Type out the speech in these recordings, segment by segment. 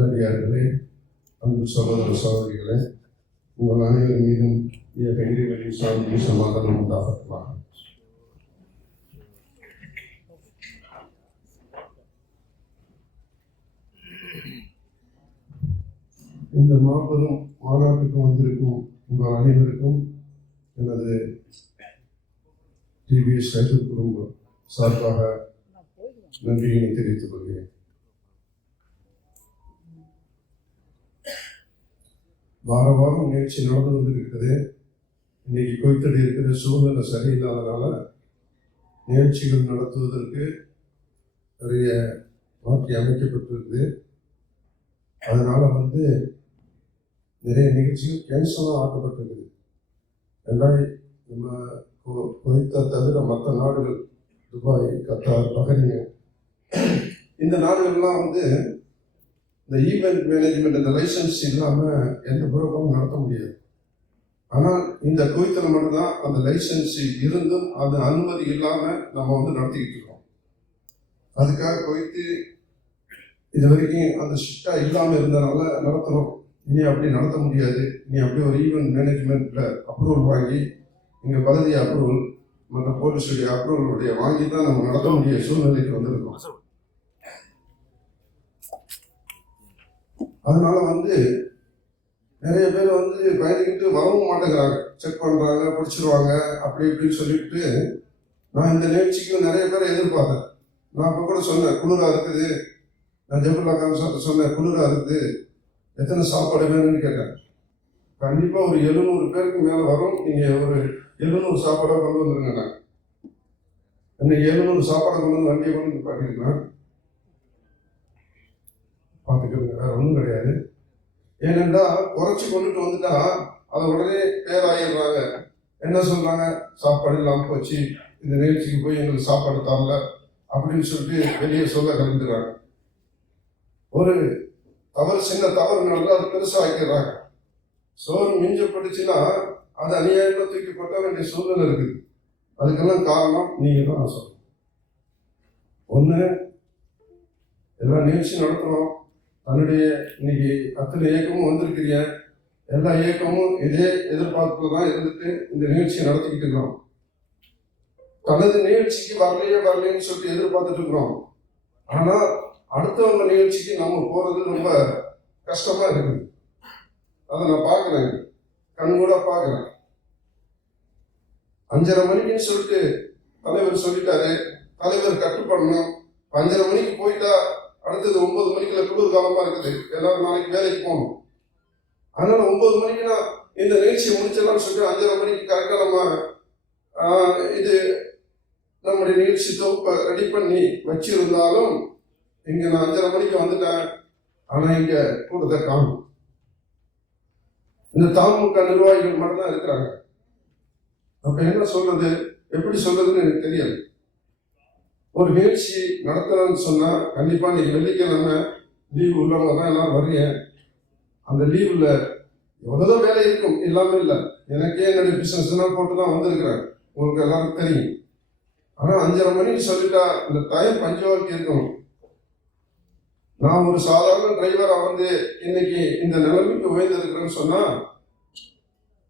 நல்லடியார்களே, அன்பு சகோதர சகோதரிகளே, உங்கள் அனைவர் மீதும் இறைவனின் சாந்தி சமாதானம் உண்டாகலாம். இந்த மாபெரும் மாநாட்டுக்கு வந்திருக்கும் உங்கள் அனைவருக்கும் எனது டிவிஎஸ் டைட்டில் குடும்பம் சார்பாக நன்றியினை தெரிவித்துக் கொள்கிறேன். வார வாரம் நிகழ்ச்சி நடந்து கொண்டிருக்கிறது. இன்னைக்கு கோயத்தடி இருக்கிற சூழ்நிலை சரியில்லாதனால நிகழ்ச்சிகள் நடத்துவதற்கு நிறைய மாற்றி அமைக்கப்பட்டிருக்குது. அதனால நிறைய நிகழ்ச்சிகள் கேன்சலும் ஆக்கப்பட்டிருக்குது. எல்லாம் நம்ம குவைத்தை தவிர மற்ற நாடுகள், துபாய், கத்தார், பஹ்ரைன், இந்த நாடுகள்லாம் இந்த ஈவெண்ட் மேனேஜ்மெண்ட், இந்த லைசன்ஸ் இல்லாமல் எந்த ப்ரோக்ராமும் நடத்த முடியாது. ஆனால் இந்த குவைத்தில் மட்டும்தான் அந்த லைசன்ஸ் இருந்தும் அது அனுமதி இல்லாமல் நம்ம நடத்திக்கிட்டு இருக்கோம். அதுக்காக குவைத்து இது வரைக்கும் அந்த ஸ்ட்ரிக்டாக இல்லாமல் இருந்தனால நடத்தணும். இனி அப்படி நடத்த முடியாது. இனி அப்படி ஒரு ஈவெண்ட் மேனேஜ்மெண்ட்டில் அப்ரூவல் வாங்கி, இங்கே பகுதி அப்ரூவல், மற்ற போலீஸுடைய அப்ரூவலுடைய வாங்கி தான் நம்ம நடத்த முடிய சூழ்நிலைக்கு வந்திருக்கோம். அதனால நிறைய பேர் பயந்துக்கிட்டு வரவும் மாட்டேங்கிறாங்க. செக் பண்ணுறாங்க, பிடிச்சிருவாங்க, அப்படி இப்படின்னு சொல்லிட்டு நான் இந்த நிகழ்ச்சிக்கு நிறைய பேரை எதிர்பார்த்தேன். நான் இப்போ கூட சொன்னேன், குளிராக இருக்குது. நான் ஜெபுல்லா கான் சார்ட்ட சொன்னேன், குளிராக இருக்குது, எத்தனை சாப்பாடு வேணும்னு கேட்டேன். கண்டிப்பாக ஒரு 700 பேருக்கு மேலே வரும், நீங்கள் ஒரு 700 சாப்பாடாக கொண்டு வந்துருங்க. நான் இன்னைக்கு 700 சாப்பாடை கொண்டு வந்து வண்டியை கொண்டு பாட்டிருக்கேன். பார்த்துக்கிறேங்க, வேற ஒன்றும் கிடையாது. ஏனென்றால் குறைச்சி கொண்டுட்டு வந்துட்டா அதை உடனே பேராயிடுறாங்க. என்ன சொல்றாங்க, சாப்பாடு இல்லாமல் போச்சு, இந்த நிகழ்ச்சிக்கு போய் எங்களுக்கு சாப்பாடு தரல அப்படின்னு சொல்லிட்டு வெளியே சொல்ல கலந்துடுறாங்க. ஒரு தவறு, சின்ன தவறு நடந்தால் அது பெருசாக ஆக்கிடுறாங்க. சோறு மிஞ்சப்பட்டுச்சுன்னா அது அநியாயமாக தூக்கி கொட்ட வேண்டிய சூழ்நிலை இருக்குது. அதுக்கெல்லாம் காரணம் நீங்கள் தான். நான் சொல்றேன், ஒன்று, எல்லா நிகழ்ச்சி நடத்துகிறோம். தன்னுடைய இன்னைக்கு அத்தனை இயக்கமும் வந்திருக்கிறீங்க. எல்லா இயக்கமும் இதே எதிர்பார்ப்புல தான் இருந்துட்டு இந்த நிகழ்ச்சியை நடத்திக்கிட்டு இருக்கிறோம். தனது நிகழ்ச்சிக்கு வரலைன்னு சொல்லிட்டு எதிர்பார்த்துட்டு இருக்கிறோம். ஆனால் அடுத்தவங்க நிகழ்ச்சிக்கு நம்ம போறது ரொம்ப கஷ்டமா இருக்குது. அதை நான் பார்க்குறேன், கண்கூட பார்க்குறேன். 5:30 மணிக்குன்னு சொல்லிட்டு தலைவர் சொல்லிட்டாரு, தலைவர் கட்டுப்படணும். 5:30 மணிக்கு போயிட்டா அடுத்தது 9 மணிக்குள்ள குளிர் காலமா இருக்குது, எல்லாரும் நாளைக்கு வேலைக்கு போகணும். அதனால 9 மணிக்குன்னா இந்த நிகழ்ச்சியை முடிச்சிடலாம்னு சொல்லிட்டு 5:30 மணிக்கு கரெக்டாக நம்ம இது நம்முடைய நிகழ்ச்சி தொகுப்பை ரெடி பண்ணி வச்சிருந்தாலும் இங்க நான் 5:30 மணிக்கு வந்துட்டேன். ஆனா இங்க கூட்டத்தை காணும். இந்த தமுக நிர்வாகிகள் மட்டும் தான் இருக்கிறாங்க. அப்ப என்ன சொல்றது, எப்படி சொல்றதுன்னு எனக்கு தெரியல. ஒரு நிகழ்ச்சி நடத்துறேன்னு சொன்னா கண்டிப்பா இன்னைக்கு வெள்ளிக்கிழமை லீவு உள்ளவங்க தான் எல்லாரும் வர்றீங்க. அந்த லீவுல எவ்வளோ வேலை இருக்கும், எல்லாமே இல்லை. எனக்கே என்னுடைய பிசினஸ் எல்லாம் போட்டு தான் வந்திருக்கிறேன், உங்களுக்கு எல்லாருக்கும் தெரியும். ஆனா 5:30 மணிக்கு சொல்லிட்டா இந்த டைம் பஞ்சுவாலிட்டி இருக்கணும். நான் ஒரு சாதாரண டிரைவரா இன்னைக்கு இந்த நிலைமைக்கு உயர்ந்திருக்கிறேன்னு சொன்னா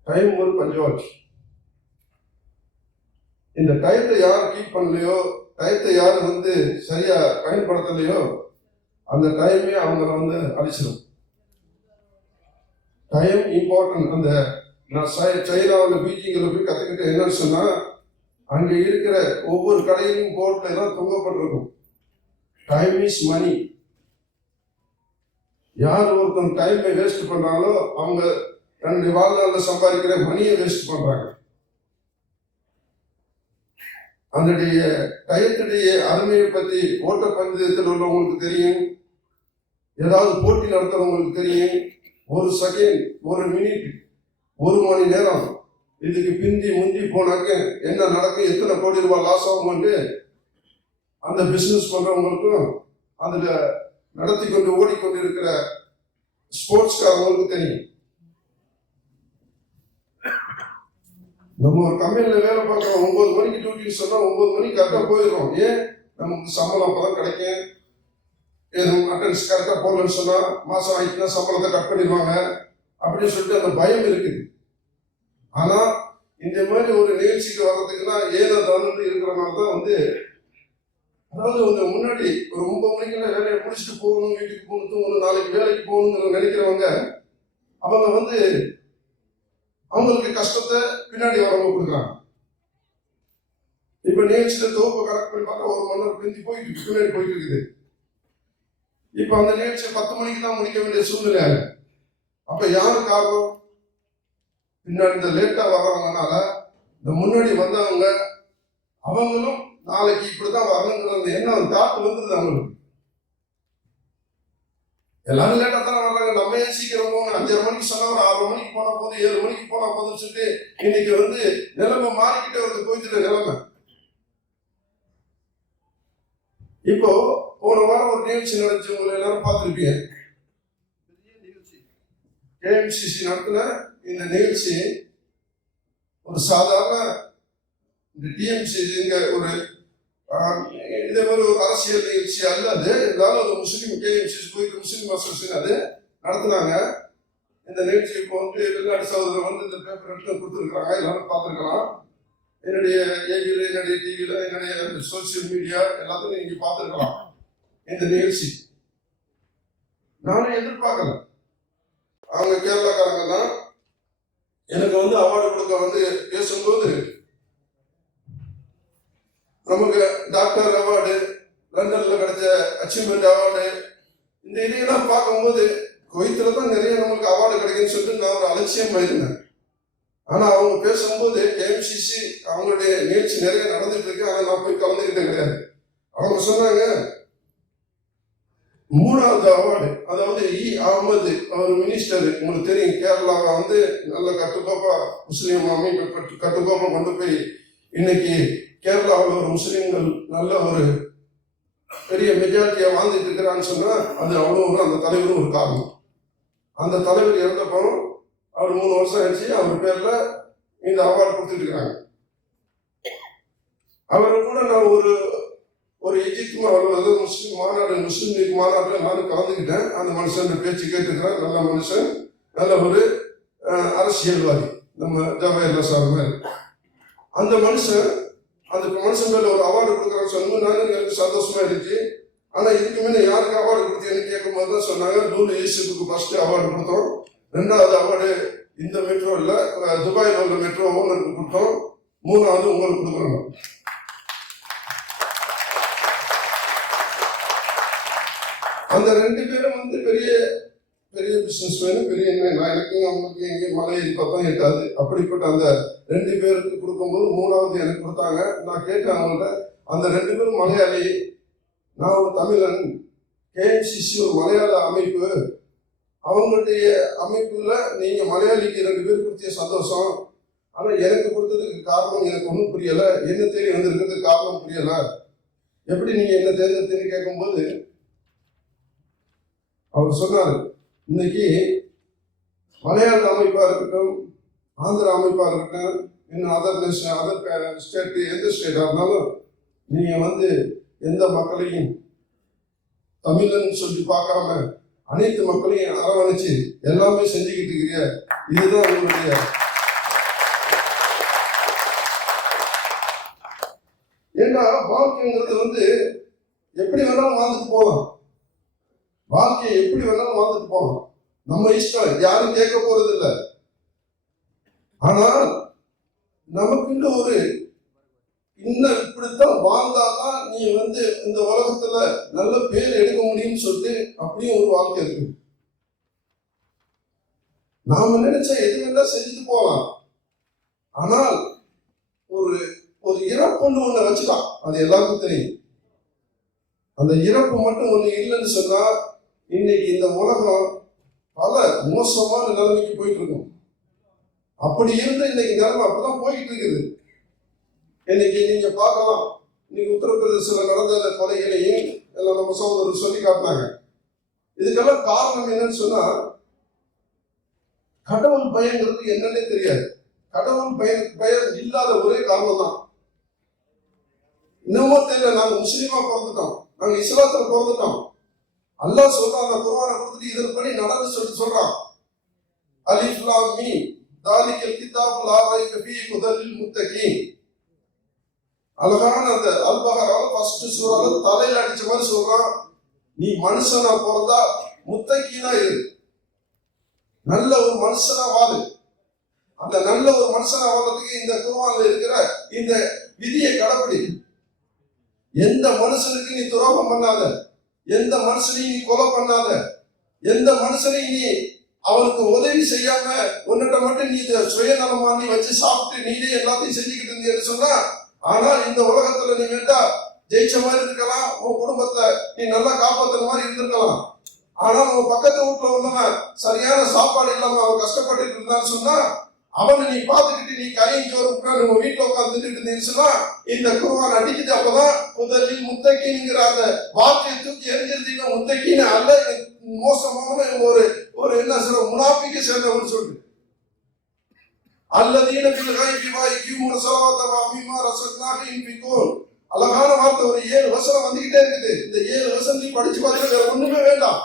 டைம் ஒரு பஞ்சுவாலிட்டி. இந்த டயத்தை யார் கீப் பண்ணலையோ, டயத்தை யார் சரியா பயன்படுத்தலையோ, அந்த டைமே அவங்கள அழிச்சிடும். Time important. அந்த நான் சைனாவில் பீஜிங்கில் போய் கற்றுக்கிட்டு என்னன்னு சொன்னா, அங்கே இருக்கிற ஒவ்வொரு கடையிலும் போர்ட்ல எல்லாம் தொங்கப்பட்டிருக்கும், டைம் இஸ் மணி. யார் ஒருத்தன் டைமை வேஸ்ட் பண்றாங்களோ அவங்க தன்னுடைய வாழ்நாளில் சம்பாதிக்கிற மணியை வேஸ்ட் பண்றாங்க. அதனுடைய டயத்துடைய அருமையை பற்றி ஓட்டப்பந்தயத்தில் உள்ளவங்களுக்கு தெரியும், ஏதாவது போட்டி நடத்துறவங்களுக்கு தெரியும். ஒரு செகண்ட், ஒரு மினிட், ஒரு மணி நேரம் இதுக்கு பிந்தி முந்தி போனாக்க என்ன நடக்கும், எத்தனை கோடி ரூபாய் லாஸ் ஆகும் அந்த பிசினஸ் பண்றவங்களுக்கும் அதுல நடத்தி கொண்டு ஓடிக்கொண்டிருக்கிற ஸ்போர்ட்ஸ்காரங்களுக்கு தெரியும். நம்ம ஒரு கம்பெனியில் வேலை பார்க்குறோம், 9 மணிக்கு டியூட்டின்னு சொன்னால் 9 மணிக்கு கரெக்டாக போயிடுறோம். ஏன், நமக்கு சம்பளம் அப்போ தான் கிடைக்கும், எதுவும் அட்டன்ஸ் கரெக்டாக போகலன்னு சொன்னால் மாதம் ஆகிட்டுனா சம்பளத்தை கட் பண்ணிடுவாங்க அப்படின்னு சொல்லிட்டு அந்த பயம் இருக்குது. ஆனால் இந்த மாதிரி ஒரு நிகழ்ச்சிக்கு வர்றதுக்குன்னா ஏதோ தானு இருக்கிறனால தான் அதாவது முன்னாடி ஒரு 9 மணிக்கெல்லாம் வேலையை முடிச்சுட்டு போகணும், வீட்டுக்கு போகணும், தூங்கணும், நாளைக்கு வேலைக்கு போகணுங்கிற நினைக்கிறவங்க அவங்க அவங்களுக்கு கஷ்டத்தை பின்னாடி வரவங்க கொடுக்குறாங்க. இப்ப நிகழ்ச்சியில தொகுப்பு கணக்கு பண்ணி பார்த்தா 1 மணி நேரம் பிரிஞ்சு பின்னாடி போயிட்டு இருக்குது. இப்ப அந்த நிகழ்ச்சி 10 மணிக்கு தான் முடிக்க வேண்டிய சூழ்நிலை. அப்ப யாரு காரணம்? பின்னாடி இந்த லேட்டா வர்றவங்கனால இந்த முன்னாடி வந்தவங்க அவங்களும் நாளைக்கு இப்படிதான் வரணுங்கிற எண்ணம் தாட்டு வந்துருது அவங்களுக்கு. எல்லாரும் லேட்டா தானே வர்றாங்க, நம்ம ஏன் சீக்கிரம் போகணும்? 5:30 மணிக்கு சொன்னா ஒரு 6 மணிக்கு போனா போதும், 7 மணிக்கு போனா போதும்னு சொல்லிட்டு இன்னைக்கு நிலைமை மாறிக்கிட்டே வருது, போயிட்டு நிலைமை. இப்போ போன வாரம் ஒரு நிகழ்ச்சி நடந்துச்சு, உங்களை எல்லாரும் பார்த்துருப்பீங்க. பெரிய நிகழ்ச்சி KMCC நடத்தின இந்த நிகழ்ச்சி ஒரு சாதாரண இந்த TMCங்க ஒரு இதே மாதிரி ஒரு அரசியல் நிகழ்ச்சி அல்ல. அது இருந்தாலும் ஒரு முஸ்லீம் KMCC போயிட்டு முஸ்லீம் அசோசியேஷன் அது நடத்தினாங்க. இந்த நிகழ்ச்சி இப்போ வெளிநாடு சகோதரர் இந்த பேப்பர் எடுத்து கொடுத்துருக்குறாங்க, எல்லாரும் பார்த்துருக்கலாம். என்னுடைய ஏவியில், என்னுடைய டிவியில், என்னுடைய சோசியல் மீடியா எல்லாத்தையும் நீங்க பார்த்துருக்கலாம். இந்த நிகழ்ச்சி நானே எதிர்பார்க்கல. அவங்க கேரளாக்காரங்க தான் எனக்கு அவார்டு கொடுக்க பேசும்போது நமக்கு டாக்டர் அவார்டு, லண்டன்ல கிடைச்ச அச்சீவ்மெண்ட் அவார்டு, இந்த இதையெல்லாம் பார்க்கும்போது குவைத்துல தான் நிறைய நமக்கு அவார்டு கிடைக்குன்னு சொல்லிட்டு நான் ஒரு அலட்சியம் ஆயிருந்தேன். ஆனா அவங்க பேசும்போது KMCC அவங்களுடைய நிகழ்ச்சி நிறைய நடந்துட்டு இருக்கு, ஆனா நான் போய் கலந்துக்கிட்டே கிடையாது. அவங்க சொன்னாங்க 3வது அவார்டு, அதாவது அஹமது அவர் மினிஸ்டர், உங்களுக்கு தெரியும், கேரளாவை நல்ல கட்டுக்கோப்பா முஸ்லீம் அமைப்பு கட்டுக்கோப்பா கொண்டு போய் இன்னைக்கு கேரளாவில் ஒரு முஸ்லீம்கள் நல்ல ஒரு பெரிய மெஜாரிட்டியா வாழ்ந்துட்டு இருக்கிறான்னு சொன்னா அது அவ்வளவு அந்த தலைவரும் ஒரு காரணம். அந்த தலைவர் இறந்தப்போ அவர் 3 வருஷம் ஆயிடுச்சு, அவர் பேர்ல இந்த அவார்டு கொடுத்துட்டு இருக்காங்க. அவரை கூட நான் ஒரு எஜிப்து அதாவது முஸ்லீம் மாநாடு, முஸ்லீம் லீக் மாநாட்டில் நானும் கலந்துக்கிட்டேன். அந்த மனுஷன் பேச்சு கேட்டுக்கிறேன், நல்ல மனுஷன், நல்ல ஒரு அரசியல்வாதி, நம்ம ஜவஹர்லால் சார் மாதிரி. அந்த மனுஷன் மேல ஒரு அவார்டு கொடுக்குறான்னு சொன்னோம். நானும் எனக்கு சந்தோஷமா இருந்துச்சு. ஆனா இதுக்கு முன்ன யாருக்கு அவார்டு கொடுத்தீங்கன்னு கேட்கும் தான் சொன்னாங்க, டூல் யூசுஃபுக்கு ஃபர்ஸ்ட் அவார்டு கொடுத்தோம், 2வது அவார்டு இந்த மெட்ரோ இல்ல துபாயில் உள்ள மெட்ரோ ஓனருக்கு கொடுத்தோம், 3வது உங்களுக்கு கொடுக்குறோம். அந்த 2 பேரும் பெரிய பெரிய பிசினஸ் மேனு, பெரிய எனக்கு அவங்களுக்கு எங்கேயும் மலையில் பார்த்தா எட்டாது. அப்படிப்பட்ட அந்த 2 பேருக்கு கொடுக்கும்போது 3வது எனக்கு கொடுத்தாங்க. நான் கேட்டேன் அவங்கள்ட்ட, அந்த 2 பேரும் மலையாளி, நான் ஒரு தமிழன், KMCC ஒரு மலையாள அமைப்பு, அவங்களுடைய அமைப்புல நீங்க மலையாளிக்கு 2 பேர் கொடுத்த சந்தோஷம், ஆனா எனக்கு கொடுத்ததுக்கு காரணம் எனக்கு ஒன்றும் புரியல, என்ன தேடி வந்திருக்கிறதுக்கு காரணம் புரியல, எப்படி நீங்க என்ன தேர்ந்தெடுத்தீங்கன்னு கேட்கும்போது அவர் சொன்னாரு, இன்னைக்கு மலையாள அமைப்பா இருக்கட்டும், ஆந்திர அமைப்பா இருக்கட்டும், இன்னும் அதர் ஸ்டேட், எந்த ஸ்டேட்டா இருந்தாலும் நீங்க எந்த மக்களையும் தமிழன் சொல்லி பார்க்காம அனைத்து மக்களையும் அரவணைச்சு எல்லாமே செஞ்சுக்கிட்டு இருக்கிறீங்க. இதுதான் உங்களுடைய ஏன்னா வாழ்க்கைங்கிறது எப்படி வேணாலும் வாழ்ந்துட்டு போகலாம். வாழ்க்கையை எப்படி வேணாலும் வாழ்ந்துட்டு போகலாம், நம்ம இஷ்டம், யாரும் கேட்க போறது இல்லை. ஆனால் நமக்குன்னு ஒரு இன்னும் இப்படித்தான் வாழ்ந்தாதான் நீ இந்த உலகத்துல நல்ல பேர் எடுக்க முடியும்னு சொல்லிட்டு அப்படியும் ஒரு வாழ்க்கை இருக்கு. நாம நினைச்சா எது வேணா செஞ்சுட்டு போகலாம். ஆனால் ஒரு ஒரு இறப்புன்னு ஒண்ணு வச்சுக்கலாம், அது எல்லாருக்கும் தெரியும். அந்த இறப்பு மட்டும் ஒண்ணு இல்லைன்னு சொன்னா இன்னைக்கு இந்த உலகம் பல மோசமான நிலைமைக்கு போயிட்டு இருக்கும். அப்படி இருந்து இன்னைக்கு நிலைமை அப்படிதான் போயிட்டு இருக்குது. இன்னைக்கு நீங்க பார்க்கலாம், இன்னைக்கு உத்தரப்பிரதேசத்துல நடந்த அந்த கொலைகளையும் எல்லாம் நம்ம சகோதரர் சொல்லி காட்டினாங்க. இதுக்கெல்லாம் காரணம் என்னன்னு சொன்னா கடவுள் பயங்கிறது என்னன்னே தெரியாது. கடவுள் பயம் இல்லாத ஒரே காரணம் தான். இன்னமும் தெரியல, நாங்க முஸ்லீமா பிறந்துட்டோம், நாங்க இஸ்லாத்துல பிறந்துட்டோம், அல்லாஹ் சொல்றான், அந்த குர்ஆனை கொடுத்துட்டு இதன்படி நடந்து சொல்றான். அலிஃப் லாம் மீம் தாலிகல் கிதாபு லா ரைப ஃபீஹி ஹுதல் லில் முத்தகீன். அழகான அந்த அல்-பஹரால ஃபர்ஸ்ட் சூரால தலையில அடிச்ச மாதிரி சொல்றான், நீ மனுஷனா பிறந்தா முத்தகீனா இரு, நல்ல ஒரு மனுஷனா வாழு. அந்த நல்ல ஒரு மனுஷனா வாழ்றதுக்கு இந்த குர்ஆன்ல இருக்கிற இந்த விதியை கடைப்பிடி. எந்த மனுஷனுக்கு நீ துரோகம் பண்ணாத, எந்த மனுஷனையும் நீ கொலை பண்ணாத, எந்த மனுஷனையும் நீ அவனுக்கு உதவி செய்யாம உன்னிட்ட மட்டும் நீ சுயநலமா நீ வச்சு சாப்பிட்டு நீனே எல்லாத்தையும் செஞ்சுக்கிட்டு இருந்தீன்னு சொன்னா, ஆனால் இந்த உலகத்துல நீ வேண்டா ஜெயிச்ச மாதிரி இருக்கலாம், உன் குடும்பத்தை நீ நல்லா காப்பாத்துற மாதிரி இருந்திருக்கலாம். ஆனா உன் பக்கத்து வீட்டுல உள்ளவன் சரியான சாப்பாடு இல்லாம அவன் கஷ்டப்பட்டு இருந்தான்னு சொன்னா, அவனை நீ பார்த்துக்கிட்டு நீ கையும் சோறு நம்ம வீட்டுல உட்காந்துட்டு இருந்தீங்கன்னு சொன்னா, இந்த குர்ஆன் அடிக்குது. அப்பதான் முதலில் முத்தகீன்ங்கிற அந்த வார்த்தையை தூக்கி எரிஞ்சிருந்தீங்க. முத்தகீன் அல்ல, மோசமான ஒரு என்ன சொல்ற முனாஃபிக்கு சேர்ந்தவன் சொல்லு. அல்லதீன பில் கைபி வ யகீமுன ஸலாத்த வ மிம்மா ரஸக்னாஹு யுன்ஃபிகூன். அழகான வார்த்தை, ஒரு 7 வசனம் வந்துகிட்டே இருக்குது. இந்த 7 வசனத்தை படிச்சு பார்த்தா வேற ஒண்ணுமே வேண்டாம்.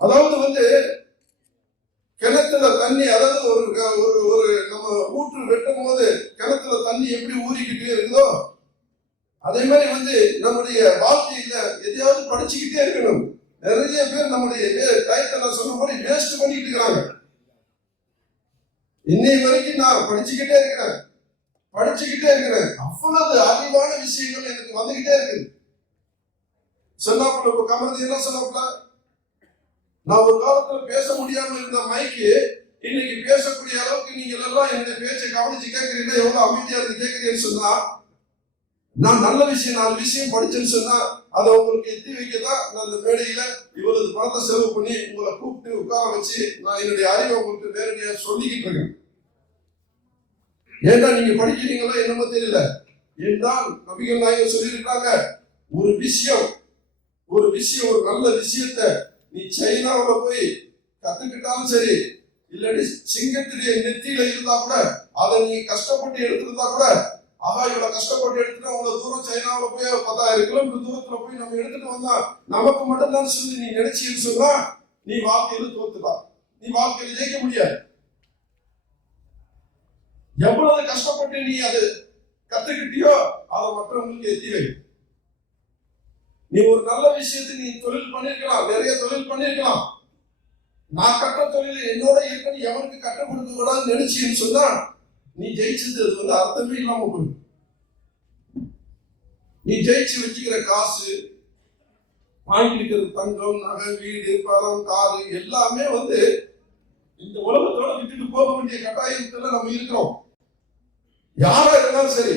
அதாவது கிணத்துல தண்ணி, அதாவது ஒரு நம்ம ஊற்று வெட்டும் போது கிணத்துல தண்ணி எப்படி ஊறிக்கிட்டே இருக்குதோ, அதே மாதிரி நம்முடைய வாழ்க்கையில எதையாவது படிச்சுக்கிட்டே இருக்கணும். நிறைய பேர் நம்முடைய டயத்தை நான் சொன்ன மாதிரி வேஸ்ட் பண்ணிட்டு இருக்கிறாங்க. இன்னை வரைக்கும் நான் படிச்சுக்கிட்டே இருக்கிறேன். அவ்வளவு அறிவான விஷயங்கள் எனக்கு வந்துகிட்டே இருக்குது. சொன்னாப்புல இப்ப கமர்தி என்ன சொன்னாப்புல, நான் ஒரு காலத்துல பேச முடியாம இருந்த மைக்கு இன்னைக்கு பேசக்கூடிய அளவுக்கு நீங்க எல்லாம் என்னுடைய பேச்சை கவனிச்சு கேட்கறீங்க, எவ்வளவு அமைதியா இருந்து கேட்கறீங்கன்னு சொன்னா, நான் நல்ல விஷயம் 4 விஷயம் படிச்சேன்னு சொன்னா அதை உங்களுக்கு எத்தி வைக்கதான் நான் இந்த மேடையில இவ்வளவு பணத்தை செலவு பண்ணி உங்களை கூப்பிட்டு உட்கார வச்சு நான் என்னுடைய அறிவை உங்களுக்கு நேரடியாக சொல்லிக்கிட்டு இருக்கேன். ஏன்னா நீங்க படிக்கிறீங்களோ என்னமோ தெரியல, என்றால் நபிகள் நாயகம் சொல்லியிருக்காங்க, ஒரு விஷயம் ஒரு நல்ல விஷயத்த நீ சைனாவுல போய் கத்துக்கிட்டாலும் சரி, இல்லாட்டி சிங்கத்துடைய நெத்தியில இருந்தா கூட அதை நீ கஷ்டப்பட்டு எடுத்திருந்தா கூட, ஆகா இவ்வளவு கஷ்டப்பட்டு எடுத்துட்டு அவ்வளவு தூரம் சைனாவுல போய் 10,000 கிலோமீட்டர் தூரத்துல போய் நம்ம எடுத்துட்டு வந்தா நமக்கு மட்டும்தான் சொல்லி நீ நினைச்சீன்னு சொன்னா, நீ வாழ்க்கையில தோத்துதான், நீ வாழ்க்கையில ஜெயிக்க முடியாது. எவ்வளவு கஷ்டப்பட்டு நீ அது கத்துக்கிட்டியோ அதை மற்றவங்களுக்கு எத்தி வை. நீ ஒரு நல்ல விஷயத்தை நீ தொழில் பண்ணிருக்கலாம், நிறைய தொழில் பண்ணிருக்கலாம். நான் கற்ற தொழில் என்னோட இருக்கணும் எவனுக்கு கற்றுக் கொடுக்க கூடாதுன்னு நினைச்சீன்னு சொன்னா நீ ஜெயிச்சது அது அர்த்தமே இல்லாம போயிடும். நீ ஜெயிச்சு வச்சுக்கிற காசு, வாங்கிருக்கிறது தங்கம், நகை, வீடு, பணம், காரு எல்லாமே இந்த உலகத்தோட விட்டுட்டு போக வேண்டிய கட்டாயத்துல நம்ம இருக்கிறோம். யாரா இருந்தாலும் சரி,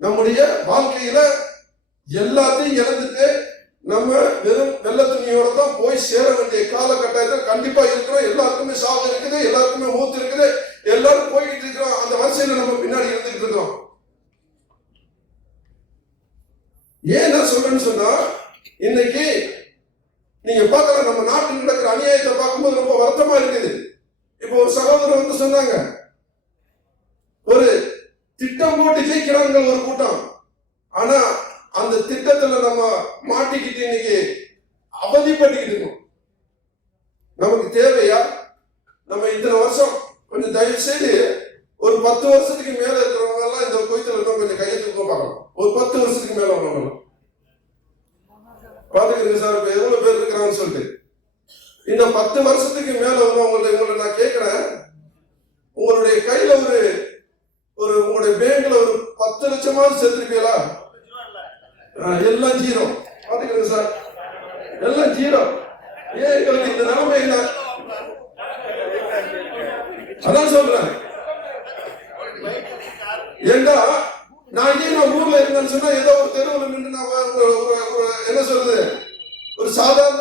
நம்முடைய வாழ்க்கையில எல்லாத்தையும் இழந்துட்டு நம்ம வெறும் வெள்ள துணியோட தான் போய் சேர வேண்டிய காலகட்டத்தில் கண்டிப்பா இருக்கிறோம். எல்லாருக்குமே சாவு இருக்குது, எல்லாருக்குமே மூத்து இருக்குது, எல்லாரும் போய்கிட்டு இருக்கிறோம். அந்த வரிசையில நம்ம பின்னாடி இருந்துகிட்டு இருக்கிறோம். ஏன் நான் சொல்றேன்னு சொன்னா, இன்னைக்கு நீங்க பார்க்கலாம், நம்ம நாட்டில் நடக்கிற அநியாயத்தை பார்க்கும்போது ரொம்ப வருத்தமா இருக்குது. இப்போ ஒரு சகோதரர் சொன்னாங்க, ஒரு திட்டம் போட்டு ஜெயிக்கிறாங்க ஒரு கூட்டம், ஆனா அந்த திட்டத்துல நம்ம மாட்டிக்கிட்டு இன்னைக்கு அவதிப்பட்டுக்கிட்டு இருக்கோம். நமக்கு தேவையா? நம்ம இத்தனை வருஷம் கொஞ்சம் தயவு செய்து ஒரு 10 வருஷத்துக்கு மேல இருக்கிறவங்க எல்லாம் இந்த கோயத்துல இருக்க கொஞ்சம் கையை தூக்க பார்க்கலாம். ஒரு 10 வருஷத்துக்கு மேல உள்ளவங்க பாத்துக்கிறீங்க சார், இப்ப எவ்வளவு பேர் இருக்கிறாங்கன்னு சொல்லிட்டு. இந்த 10 வருஷத்துக்கு மேல உங்களை நான் கேட்கிறேன், உங்களுடைய கையில உங்களுடைய பேங்க்ல ஒரு 10 லட்சமாவது சேர்த்திருப்பீங்களா? எல்லாம் ஜீரோ. பாத்துக்கிறேன் சார், எல்லாம் ஜீரோ. ஏன் எங்களுக்கு இந்த நிலைமை என்ன? அதான் சொல்றேன். ஏண்டா நான் ஊர்ல இருந்தேன்னு சொன்னா ஏதோ ஒரு தெருவில் நின்று நான் என்ன சொல்றது, ஒரு சாதாரண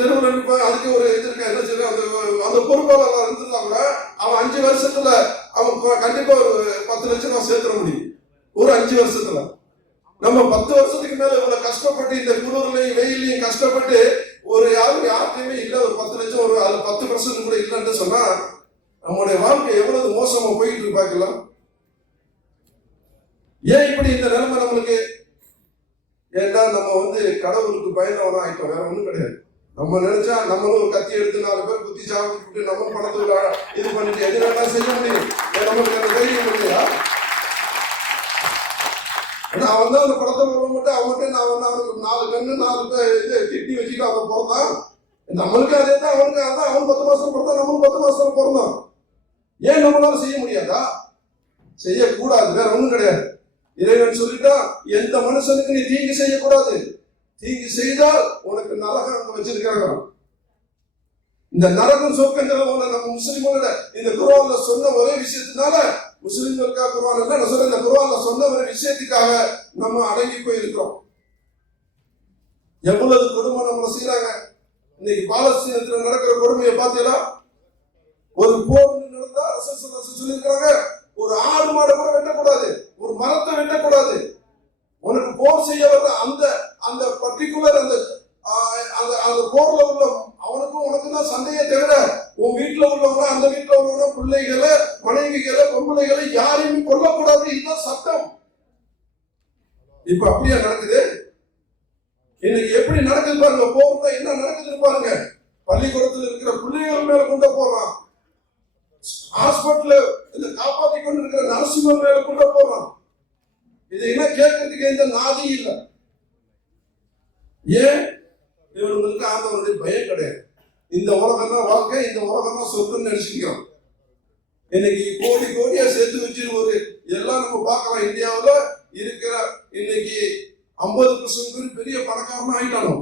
தெருவில் நிற்பேன். அதுக்கு ஒரு இது இருக்க என்ன சொல்ற, அந்த பொறுப்பாளர் இருந்திருந்தா கூட அவன் 5 வருஷத்துல அவன் கண்டிப்பா ஒரு 10 லட்சம் ரூபாய் சேர்த்துட முடியும். ஒரு 5 வருஷத்துல நம்ம 10 வருஷத்துக்கு மேல இவ்வளவு கஷ்டப்பட்டு இந்த குளிர்லையும் வெயிலையும் கஷ்டப்பட்டு யாருக்குமே இல்ல ஒரு 10 லட்சம் ஒரு 10% கூட இல்லைன்னு சொன்னா நம்முடைய வாழ்க்கை எவ்வளவு மோசமா போயிட்டு இருக்கு பார்க்கலாம். ஏன் இப்படி இந்த நிலைமை நம்மளுக்கு? ஏன்னா நம்ம கடவுளுக்கு பயந்தவனா ஆயிட்டோம், வேற ஒண்ணும் கிடையாது. நம்ம நினைச்சா நம்மளும் ஒரு கத்தி எடுத்து 4 பேர் குத்தி சாப்பிட்டு நம்ம பணத்தை இது பண்ணிட்டு எது வேணா செய்ய முடியும். நமக்கு அந்த தைரியம் இல்லையா? அவன் தான் அந்த படத்தை மட்டும் அவன்கிட்ட நான் அவனுக்கு 4 கண்ணு 4 பேர் கிட்னி வச்சுட்டு அவன் பிறந்தான். நம்மளுக்கு அதே தான், அவனுக்கு அதான். அவன் 10 மாசம் பிறந்தான், நம்மளும் 10 மாசம் பிறந்தான். ஏன் நம்மளால செய்ய முடியாதா? செய்யக்கூடாது, வேற ஒண்ணும் கிடையாது. இறைவன் சொல்லிட்டா எந்த மனுஷனுக்கு நீ தீங்கு செய்யக்கூடாது. தீங்கு செய்தால் உனக்கு நரகம் அங்க வச்சிருக்காங்க. இந்த நரகம் சொர்க்கங்கிறத நம்ம முஸ்லிம்களோட இந்த குர்ஆன்ல சொன்ன ஒரே விஷயத்தினால, முஸ்லிம்களுக்காக குர்ஆன் இல்ல, நான் சொல்ற இந்த குர்ஆன்ல சொன்ன ஒரு விஷயத்துக்காக நம்ம அடங்கி போயிருக்கிறோம். எவ்வளவு கொடுமை நம்மள செய்யறாங்க. இன்னைக்கு பாலஸ்தீனத்துல நடக்கிற கொடுமையை பார்த்தீங்களா? ஒரு போர் நடந்தா ரசூலுல்லாஹி சொல்லியிருக்காங்க, ஒரு ஆடு மாடை கூட வெட்டக்கூடாது, ஒரு மரத்தை வெட்டக்கூடாது. உனக்கு போர் செய்ய வர்ற அந்த அந்த பர்டிகுலர் அந்த போர்ல உள்ள அவனுக்கும் உனக்கு தான் சண்டையை தவிர உன் வீட்டுல உள்ளவங்க, அந்த வீட்டுல உள்ளவங்க, பிள்ளைகளை, மனைவிகளை, பொம்பளைகளை யாரையுமே கொல்லக்கூடாது. இதுதான் சட்டம். இப்ப அப்படியே நடக்குது. இன்னைக்கு எப்படி நடக்குது பாருங்க. போர்ல என்ன நடக்குதுன்னு பாருங்க. பள்ளிக்கூடத்தில் இருக்கிற பிள்ளைகள் மேல கொண்டு போறான், ஹாஸ்பிட்டல் இந்த காப்பாற்றி கொண்டு இருக்கிற நரசிம்மர் மேல கொண்டு போறான். இது என்ன கேட்கறதுக்கு எந்த நாதி இல்லை. ஏன்? இவர்களுக்கு ஆண்டவருடைய பயம் கிடையாது. இந்த உலகம் தான் வாழ்க்கை, இந்த உலகம் தான் சொத்துன்னு நினைச்சுக்கிறோம். இன்னைக்கு கோடி கோடியா சேர்த்து வச்சு எல்லாம் நம்ம பார்க்கலாம். இந்தியாவில் இருக்கிற இன்னைக்கு 50% பேர் பெரிய பணக்காரனா ஆயிட்டானோ.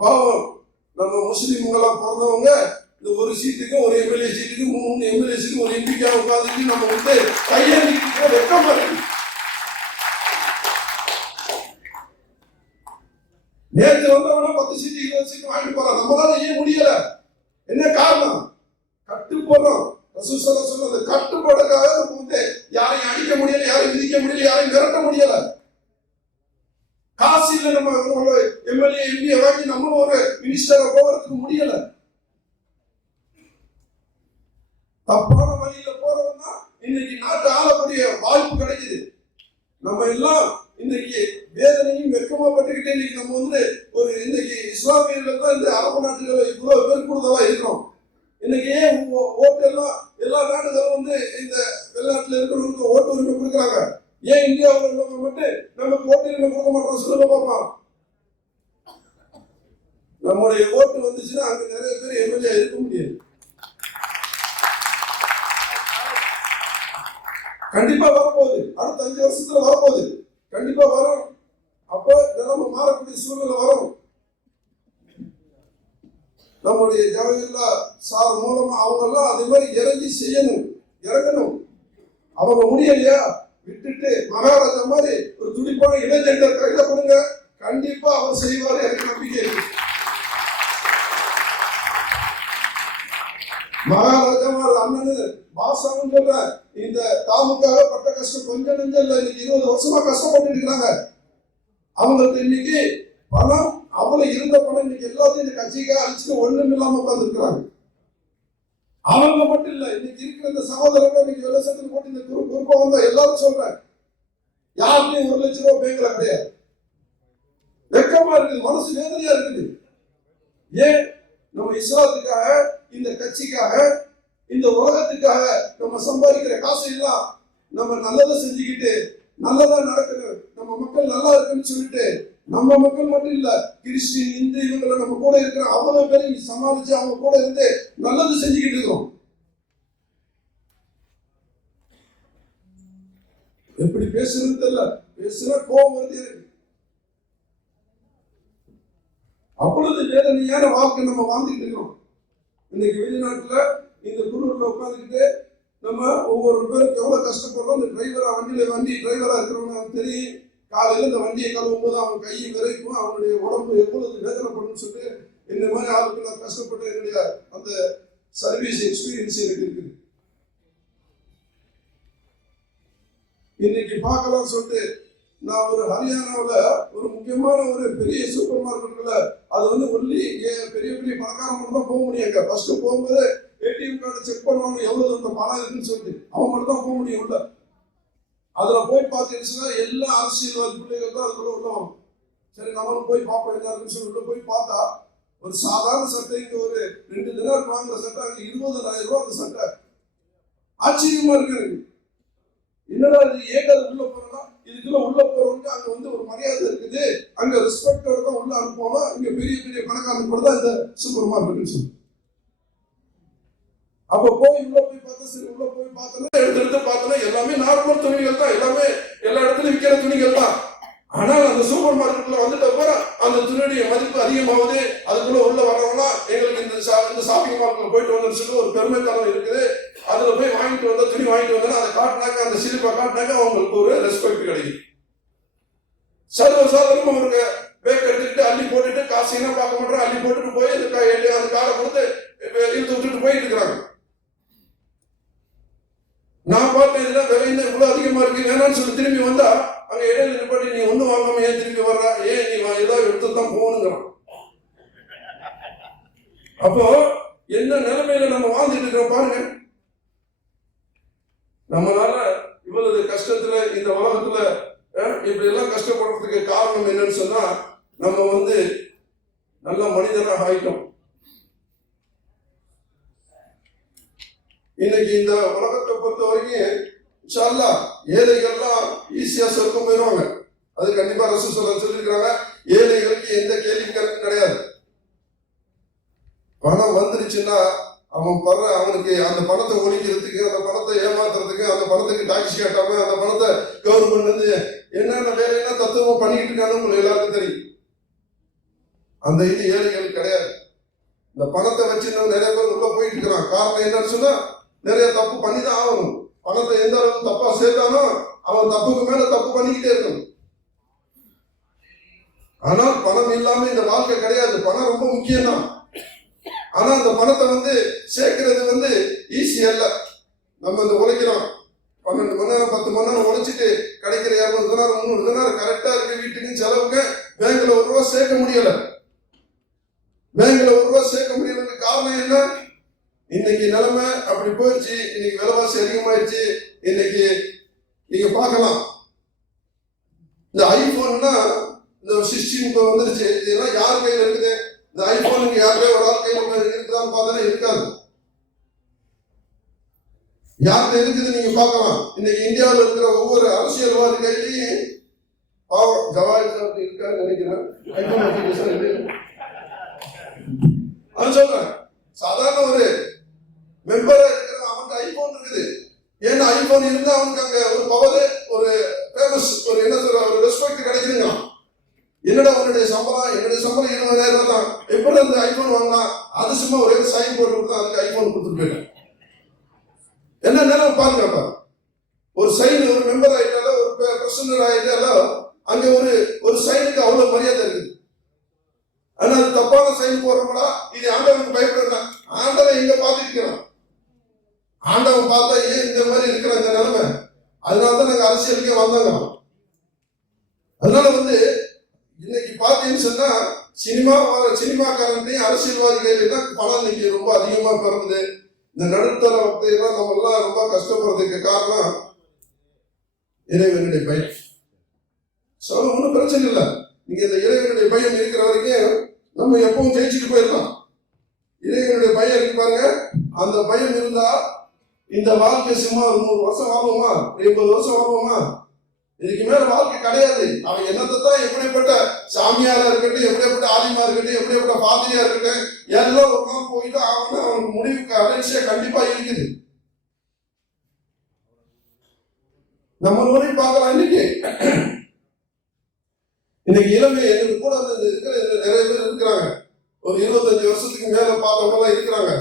பாவம் நம்ம முஸ்லிம்களா பிறந்தவங்க இந்த ஒரு சீட்டுக்கு, ஒரு எம்எல்ஏ சீட்டுக்கு, 3 எம்எல்ஏ சீட்டு, ஒரு எம்பிக்கா உட்காந்துட்டு நம்ம கையெழுத்து வெக்கமா இருக்கு. நேற்று வந்தவன 10 சீட்டு 20 சீட்டு வாங்கிட்டு போறான். நம்மளால ஏன் முடியல? என்ன காரணம்? கட்டு போறோம். ரசூல் ஸல்லல்லாஹு அலைஹி வஸல்லம் அந்த கட்டுப்பாடுக்காக யாரையும் அடிக்க முடியல, யாரையும் மிதிக்க முடியல, யாரையும் விரட்ட முடியல. காசு இல்ல, நம்ம எம்எல்ஏ எம்பியை வாங்கி நம்மளும் ஒரு மினிஸ்டரை போறதுக்கு முடியல. தப்பான வழியில போறவன் தான் இன்னைக்கு நாட்டு ஆளக்கூடிய வாய்ப்பு கிடைக்குது. நம்ம எல்லாம் இன்னைக்கு வேதனையும் வெக்கமா பட்டுக்கிட்டே இன்னைக்கு நம்ம ஒரு இன்னைக்கு இஸ்லாமியர்கள் தான் இந்த அரபு நாட்டுகள் இவ்வளவு பேர் கூடுதலா இருக்கிறோம். இன்னைக்கு ஏன் ஓட்டு எல்லாம் எல்லா நாடுகளும் இந்த வெளிநாட்டுல இருக்கிறவங்களுக்கு ஓட்டு உரிமை கொடுக்குறாங்க. ஏன் இந்தியாவில் உள்ளவங்க மட்டும் நமக்கு ஓட்டு உரிமை கொடுக்க மாட்டோம்? சொல்லுங்க பார்க்கலாம். நம்முடைய ஓட்டு வந்துச்சுன்னா அங்க நிறைய பேர் எம்எல்ஏ இருக்க முடியாது. கண்டிப்பா வரப்போகுது, அடுத்த 5 வருஷத்துல வரப்போகுது, கண்டிப்பா வரும். அப்போ நிலைமை மாறக்கூடிய சூழ்நிலை வரும். நம்முடைய ஜவஹர்லால் சார் மூலமா அவங்க எல்லாம் அதே மாதிரி இறங்கி செய்யணும், இறங்கணும். அவங்க முடியலையா விட்டுட்டு மகாராஜா மாதிரி ஒரு துடிப்பான இளைஞர்களை கையில கொடுங்க, கண்டிப்பா அவர் செய்வார். எனக்கு நம்பிக்கை இருக்கு. மகாராஜா மாதிரி அண்ணனு பாசாவும் சொல்ற இந்த தாமுக்காக பட்ட கஷ்டம் கொஞ்சம் நெஞ்சம் இல்லை. இன்னைக்கு 20 வருஷமா கஷ்டப்பட்டு இருக்கிறாங்க. அவங்களுக்கு இன்னைக்கு பணம் அவ்வளவு இருந்த பணம் இன்னைக்கு எல்லாத்தையும் இந்த கட்சிக்காக அழிச்சுட்டு ஒண்ணும் இல்லாம உட்கார்ந்து இருக்கிறாங்க. அவங்க மட்டும் இல்ல, இன்னைக்கு இருக்கிற இந்த சகோதரர்கள் இன்னைக்கு வெள்ளசத்தில் போட்டு இந்த குரூப்பா வந்தா எல்லாரும் சொல்றேன், யாருக்கும் 1 லட்சம் ரூபாய் பேங்க்ல கிடையாது. வெக்கமா இருக்குது, மனசு வேதனையா இருக்குது. ஏன்? நம்ம இஸ்லாத்துக்காக, இந்த கட்சிக்காக, இந்த உலகத்துக்காக நம்ம சம்பாதிக்கிற காசு எல்லாம் நம்ம நல்லதை செஞ்சுக்கிட்டு நல்லதா நடக்கணும், நம்ம மக்கள் நல்லா இருக்குன்னு சொல்லிட்டு நம்ம மக்கள் மட்டும் இல்ல, கிறிஸ்டின், இந்து இவங்களை நம்ம கூட இருக்கிற அவ்வளவு பேரையும் சமாளிச்சு அவங்க கூட இருந்து நல்லது செஞ்சுக்கிட்டு இருக்கோம். எப்படி பேசுறது தெரியல, பேசுற கோபம் வருது எனக்கு. அவ்வளவு வேதனையான வாழ்க்கை நம்ம வாழ்ந்துகிட்டு இருக்கோம். இன்னைக்கு வெளிநாட்டுல இந்த குரூப்ல உட்காந்துக்கிட்டு நம்ம ஒவ்வொரு பேருக்கு எவ்வளவு கஷ்டப்படுறோம். இந்த டிரைவரா வண்டி டிரைவரா இருக்கிறவங்க தெரியும். காலையில இந்த வண்டியை கழுவும் போது அவன் கை விரைக்கும், அவனுடைய உடம்பு எவ்வளவு வேதனைப்படும் சொல்லி இந்த மாதிரி ஆளுக்கு நான் கஷ்டப்பட்டு என்னுடைய அந்த சர்வீஸ் எக்ஸ்பீரியன்ஸ் எனக்கு இருக்குது. இன்னைக்கு பார்க்கலாம் சொல்லிட்டு நான் ஒரு ஹரியானாவில் ஒரு முக்கியமான ஒரு பெரிய சூப்பர் மார்க்கெட்ல அது ஒன்லி பெரிய பெரிய பணக்காரங்க மட்டும் தான் போக முடியும். ஃபர்ஸ்ட் போகும்போது ஏடிஎம் கார்டு செக் பண்ணுவாங்க எவ்வளவு அந்த பணம் இருக்குன்னு சொல்லிட்டு அவங்க மட்டும் தான் போக முடியும் உள்ள. அதுல போய் பார்த்தீங்கன்னா எல்லா அரசியல்வாதி பிள்ளைகள் தான் அதுக்குள்ள உள்ள வரும். சரி நம்மளும் போய் பார்ப்போம் என்ன இருக்குன்னு சொல்லி உள்ள போய் பார்த்தா ஒரு சாதாரண சட்டை இங்க ஒரு 2 தினார் வாங்குற சட்டை அங்க 20,000 ரூபாய் அந்த சட்டை. ஆச்சரியமா இருக்கு எனக்கு. என்னடா இது ஏகாது உள்ள போறோம்னா இதுக்குள்ள உள்ள போறவங்க அங்க வந்து ஒரு மரியாதை இருக்குது, அங்க ரெஸ்பெக்டோட தான் உள்ள அனுப்பணும். இங்க பெரிய பெரிய பணக்காரன் கூட தான் இந்த சூப்பர் மார்க்கெட்னு சொல்லி அப்ப போய் உள்ள போய் பார்த்தா சரி உள்ள போய் பார்த்தோம்னா எடுத்து பார்த்தோம்னா எல்லாமே நார்மல் துணிகள் தான், எல்லாமே எல்லா இடத்துலயும் விற்கிற துணிகள் தான். ஆனால் அந்த சூப்பர் மார்க்கெட்ல வந்துட்ட போற அந்த துணியுடைய மதிப்பு அதிகமாகுது. அதுக்குள்ள உள்ள வர்றவங்கன்னா எங்களுக்கு இந்த ஷாப்பிங் மார்க்கெட்ல போயிட்டு வந்து சொல்லி ஒரு பெருமைத்தனம் இருக்குது. அதுல போய் வாங்கிட்டு வந்தா துணி வாங்கிட்டு வந்தா அதை காட்டினாக்க அந்த சிலிப்பை காட்டினாக்க அவங்களுக்கு ஒரு ரெஸ்பெக்ட் கிடைக்கும். சர்வசாதாரணமா அவருக்கு பேக் எடுத்துக்கிட்டு அள்ளி போட்டுட்டு காசு என்ன பார்க்க மாட்டோம் அள்ளி போட்டுட்டு போய் அந்த காலை கொடுத்து இழுத்து விட்டுட்டு போயிட்டு இருக்கிறாங்க. நான் பார்த்தேன் இதுல விலை என்ன இவ்வளவு அதிகமா இருக்கு வேணான்னு சொல்லி திரும்பி வந்தா அங்க இடையில நிப்பாட்டி நீ ஒண்ணு வாங்காம ஏன் திரும்பி வர்ற, ஏன் நீ ஏதாவது எடுத்துதான் போகணுங்கிறான். அப்போ என்ன நிலைமையில நம்ம வாழ்ந்துட்டு இருக்கிறோம் பாருங்க. நம்மளால இவ்வளவு கஷ்டத்துல இந்த உலகத்துல இப்படி எல்லாம் கஷ்டப்படுறதுக்கு காரணம் என்னன்னு சொன்னா நம்ம வந்து நல்ல மனிதனாக ஆயிட்டோம். இன்னைக்கு இந்த உலகத்தை பொறுத்த வரைக்கும் இன்ஷா அல்லாஹ் ஏழைகள்லாம் ஈஸியா சொர்க்கம் போயிடுவாங்க. அது கண்டிப்பா ரசூல் ஸல்லல்லாஹு அலைஹி சொல்லியிருக்காங்க. ஏழைகளுக்கு எந்த கேள்வி கணக்கு கிடையாது. பணம் வந்துருச்சுன்னா அவனுக்கு அந்த பணத்தை ஒழிக்கிறதுக்கு, அந்த பணத்தை ஏமாத்துறதுக்கு, அந்த பணத்துக்கு டாக்ஸி கட்டாம அந்த பணத்தை கவர்மெண்ட் வந்து என்னென்ன வேலையெல்லாம் தத்துவம் பண்ணிட்டு இருக்கான்னு உங்களுக்கு எல்லாருக்கும் தெரியும். அந்த இது ஏழைகள் கிடையாது. இந்த பணத்தை வச்சு நிறைய பேர் உள்ள போயிட்டு இருக்கிறான். காரணம் என்னன்னு சொன்னா நிறைய தப்பு பண்ணி தான் ஆகணும். பணத்தை எந்த அளவுக்கு தப்பா சேர்த்தானோ அவன் தப்புக்கு மேல தப்பு பண்ணிக்கிட்டே இருக்கணும். ஆனால் பணம் இல்லாம இந்த வாழ்க்கை கிடையாது. பணம் ரொம்ப முக்கியம் தான். ஆனா அந்த பணத்தை வந்து சேர்க்கிறது வந்து ஈஸி அல்ல. நம்ம இந்த உழைக்கிறோம் 12 மணி நேரம் 10 மணி நேரம் உழைச்சிட்டு கிடைக்கிற 200 தினார் 300 தினார் கரெக்டா இருக்கு வீட்டுக்கு செலவுக்கு. பேங்க்ல 1 ரூபா சேர்க்க முடியல. பேங்க்ல 1 ரூபா சேர்க்க முடியலன்னு காரணம் என்ன? இன்னைக்கு நிலைமை அப்படி போயிடுச்சு. இன்னைக்கு விலைவாசி அதிகமாயிடுச்சு. இன்னைக்கு நீங்க பார்க்கலாம் இந்த ஐபோன்னா இந்த 16 இப்போ வந்துருச்சு. இதெல்லாம் யார் கையில இருக்குது? இந்த ஐபோனுக்கு யாருக்கே ஒரு ஆள் கையில இருக்குதான்னு பார்த்தா இருக்காது. யார்கிட்ட இருக்குது நீங்க பார்க்கலாம். இன்னைக்கு இந்தியாவில் இருக்கிற ஒவ்வொரு அரசியல்வாதி கையிலையும் பாவம் ஜவாஹர் இருக்காரு நினைக்கிறேன். ஐபோன் அது சொல்றேன். சாதாரண ஒரு மெம்பரா இருக்கிற அவனுக்கு ஐபோன் இருக்குது. ஏன்னா ஐபோன் இருந்தா அவனுக்கு அங்க ஒரு பவர், ஒரு ஃபேமஸ், ஒரு என்ன சொல்ற ஒரு ரெஸ்பெக்ட் கிடைக்குதுங்க. என்னடா உன்னுடைய சம்பளம் 20,000 தான், எப்படி அந்த ஐபோன் வாங்கலாம்? அது சும்மா ஒரே சைன் போட்டு கொடுத்தா அதுக்கு ஐபோன் கொடுத்துட்டு போயிட்டேன். என்ன நேரம் பாருங்கப்பா. ஒரு சைன் ஒரு மெம்பர் ஆயிட்டாலும் ஒரு பிரசிடன்ட் ஆயிட்டாலும் அங்க ஒரு சைனுக்கு அவ்வளவு மரியாதை இருக்குது. ஆனா அது தப்பான சைன் போடுறோம்னா இது ஆண்டவனுக்கு பயப்படுறா. ஆண்டவன் எங்க பார்த்துக்கிறான். ஆண்டவன் பார்த்தா ஏன் இந்த மாதிரி இருக்கிற இந்த நிலைமை. அதனாலதான் நாங்க அரசியலுக்கே வந்தாங்க. அதனால வந்து இன்னைக்கு பார்த்தீங்கன்னு சொன்னா சினிமாக்காரன்ட்டையும் அரசியல்வாதிகள் தான் பணம் இன்னைக்கு ரொம்ப அதிகமா பெறுது. இந்த நடுத்தர வகையெல்லாம் நம்ம எல்லாம் ரொம்ப கஷ்டப்படுறதுக்கு காரணம் இறைவனுடைய பயம். சொல்ல ஒன்றும் பிரச்சனை இல்லை. நீங்க இந்த இறைவனுடைய பயம் இருக்கிற வரைக்கும் நம்ம எப்பவும் ஜெயிச்சுட்டு போயிடலாம். இறைவனுடைய பயம் இருக்கு பாருங்க. அந்த பயம் இருந்தா இந்த வாழ்க்கை சும்மா ஒரு 100 வருஷம் வாழ்வோமா, 80 வருஷம் வாழ்வோமா? இதுக்கு மேல வாழ்க்கை கிடையாது. அவன் என்னத்தை தான் எப்படிப்பட்ட சாமியாரா இருக்கட்டும், எப்படிப்பட்ட ஆலிமா இருக்கட்டும், எப்படிப்பட்ட பாதிரியா இருக்கட்டும், எல்லாம் ஒரு நாள் போயிட்டு அவனுக்கு முடிவுக்கு அலைன்ஸே கண்டிப்பா இருக்குது. நம்ம வரை பார்க்கலாம். இன்னைக்கு இளமை எங்களுக்கு கூட இருக்கிற நிறைய பேர் இருக்கிறாங்க. ஒரு 25 வருஷத்துக்கு மேல பார்த்தவங்க இருக்கிறாங்க.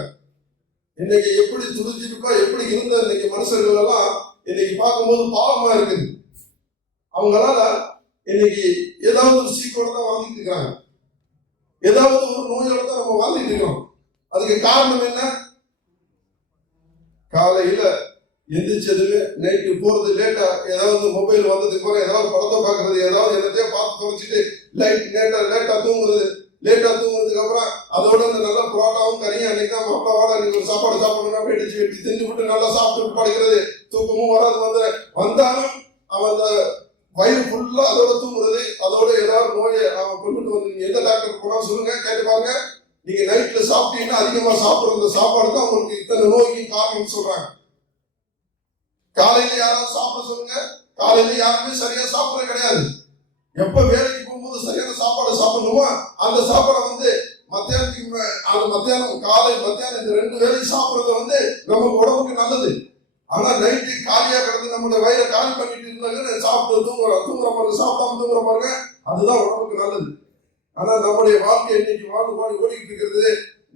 இன்னைக்கு எப்படி துடிச்சிருக்கா எப்படி இருந்த இன்னைக்கு மனுஷர்கள் எல்லாம் இன்னைக்கு பார்க்கும்போது பாவமா இருக்குது. அவங்களால இன்னைக்கு ஏதாவது ஒரு சீக்கோட தான் வாழ்ந்துட்டு இருக்காங்க. ஏதாவது ஒரு நோயோட தான் நம்ம வாழ்ந்துட்டு இருக்கோம். அதுக்கு காரணம் என்ன? காலையில எந்திரிச்சதுமே நைட்டு போறது லேட்டா, ஏதாவது மொபைல் வந்ததுக்கு போற ஏதாவது படத்தை பாக்குறது, ஏதாவது என்னத்தையோ பார்த்து தொலைச்சிட்டு லேட்டா தூங்குறதுக்கு அப்புறம் அதோட அந்த நல்ல புரோட்டாவும் கறியும் அன்னைக்கு தான் மாப்பிளவாட அன்னைக்கு ஒரு சாப்பாடு சாப்பிடணும்னா வெடிச்சு தின்னு விட்டு நல்லா சாப்பிட்டு படுக்கிறது, தூக்கமும் வராது. வந்தாலும் அவன் அந்த வயிறு ஃபுல்லா அதோட தூங்குறது, அதோட ஏதாவது நோயை அவன் கொண்டுட்டு வந்து நீங்க எந்த டாக்டர் போனா சொல்லுங்க, கேட்டு பாருங்க. நீங்க நைட்ல சாப்பிட்டீங்கன்னா அதிகமா சாப்பிடுற அந்த சாப்பாடு தான் உங்களுக்கு இத்தனை நோய்க்கு காரணம் சொல்றாங்க. காலையில யாராவது சாப்பிட சொல்லுங்க, காலையில யாருமே சரியா சாப்பிடறது கிடையாது. எப்ப வேலைக்கு போகும்போது சரியான சாப்பாடு சாப்பிடணுமோ அந்த சாப்பாடை வந்து மத்தியானத்துக்கு அந்த மத்தியானம் காலை மத்தியானம் இந்த 2 வேலைக்கு சாப்பிடுறது நமக்கு உடம்புக்கு நல்லது. ஆனா நைட்டு காலியா கிடந்து நம்மளோட வயிறை காலி பண்ணிட்டு இருந்தாங்க, சாப்பிட்டு தூங்குற பாருங்க, சாப்பிடாம தூங்குற பாருங்க, அதுதான் உடம்புக்கு நல்லது. ஆனா நம்முடைய வாழ்க்கை இன்னைக்கு வாழ்ந்து ஓடிக்கிட்டு இருக்கிறது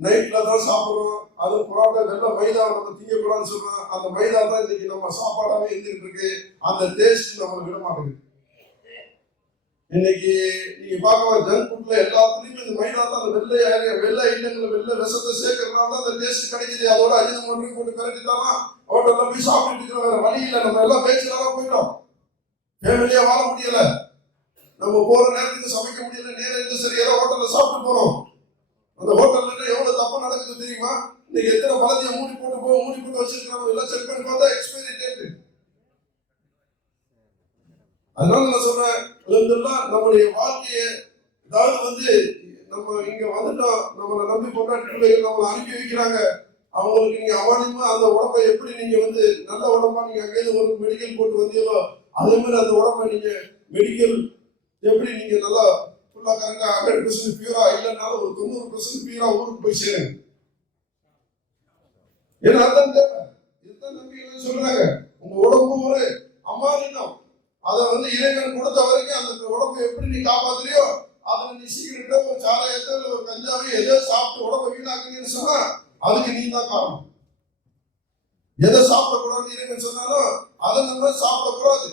நைட்ல தான் சாப்பிடுறோம். அது புரோட்டா வெள்ளை மைதா நம்ம திங்கக்கூடாதுன்னு சொல்றோம். அந்த மைதா தான் இன்னைக்கு நம்ம சாப்பாடாவே இருந்துட்டு இருக்கு. அந்த டேஸ்ட் நம்மளுக்கு விட மாட்டேங்குது. இன்னைக்கு நீங்க பார்க்கலாம், ஜங்க் ஃபுட்ல எல்லாத்துலயுமே இந்த மைதா தான், அந்த வெள்ளை ஐட்டங்களை வெள்ளை விஷத்தை சேர்க்கறதுனால தான் அந்த டேஸ்ட் கிடைக்குது. அதோட அஜினமோட்டோ போட்டு கரெக்டானா ஹோட்டல்ல போய் சாப்பிட்டு இருக்கிற வேற வழி இல்லை. நம்ம எல்லாம் பேச்சுலாம் போயிட்டோம், ஃபேமிலியா வாழ முடியல, நம்ம போற நேரத்துக்கு சமைக்க முடியல, நேரம் சரி ஏதோ ஹோட்டல்ல சாப்பிட்டு போறோம். அந்த ஹோட்டல்ல எவ்வளவு தப்பு நடக்குது தெரியுமா? இன்னைக்கு எத்தனை பழத்தையும் மூடி போட்டு வச்சிருக்காங்க, எல்லாம் செக் பண்ணி பார்த்தா எக்ஸ்பைரி டேட். அதனால நான் சொல்றேன், நம்முடைய வாழ்க்கையை அதாவது நம்ம இங்க வந்துட்டோம், நம்மளை நம்பி கொண்டாட்டி பிள்ளைகள் நம்மளை அனுப்பி வைக்கிறாங்க. அவங்களுக்கு நீங்க அவானியமா அந்த உடம்பை எப்படி நீங்க நல்ல உடம்பா நீங்க அங்கேயிருந்து ஒரு மெடிக்கல் போட்டு வந்தீங்களோ அதே மாதிரி அந்த உடம்பை நீங்க மெடிக்கல் எப்படி நீங்க நல்லா ஃபுல்லா கரெக்டா 100% பியூரா இல்லைன்னாலும் ஒரு 90% பியூரா ஊருக்கு போய் சேருங்க. ஏன்னா அதான் தேவை. இதுதான் நம்பிக்கை சொல்றாங்க. உங்க உடம்பு ஒரு அமானிதம். அதை இறைவன் கொடுத்த வரைக்கும் அந்த உடம்பை எப்படி நீ காப்பாத்துறியோ, அதுல நீ சிகரெட்டோ ஒரு சாராயத்தோ இல்லை ஒரு கஞ்சாவை எதோ சாப்பிட்டு உடம்பை வீணாக்குறீங்கன்னு சொன்னா அதுக்கு நீ தான் காரணம். எதை சாப்பிடக்கூடாதுன்னு இறைவன் சொன்னாலும் அதை நம்ம சாப்பிடக்கூடாது.